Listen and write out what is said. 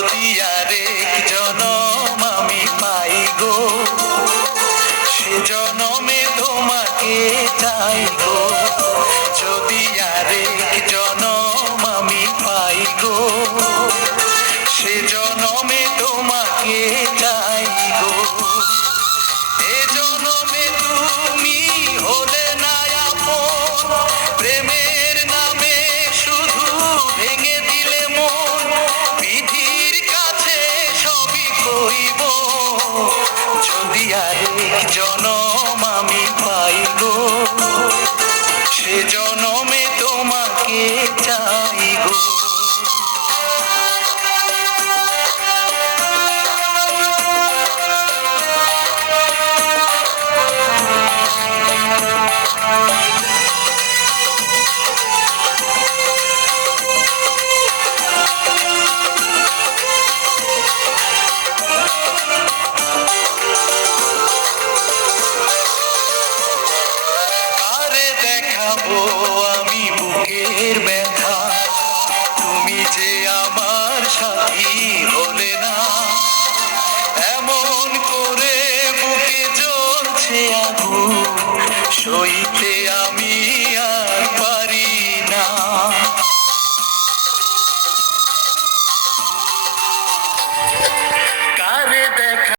যদি আরেক জনম আমি পাই গো, সে জনমে তোমাকে চাই গো। যদি আরেক জনম আমি পাই গো, সে জনমে তোমাকে চাই গো। এ জনমে তুমি হলে না আপন, প্রেমের নামে শুধু ভেঙে দিলে মন। বিধির কাছে সবই কইব, যদি আরেক জনম আমি পাই গো, সে জনমে তোমাকে চাই গো। আমি বুকের ব্যথা, তুমি যে আমার সাথী হলে না। এমন করে বুকে জ্বলছে আগুন, সই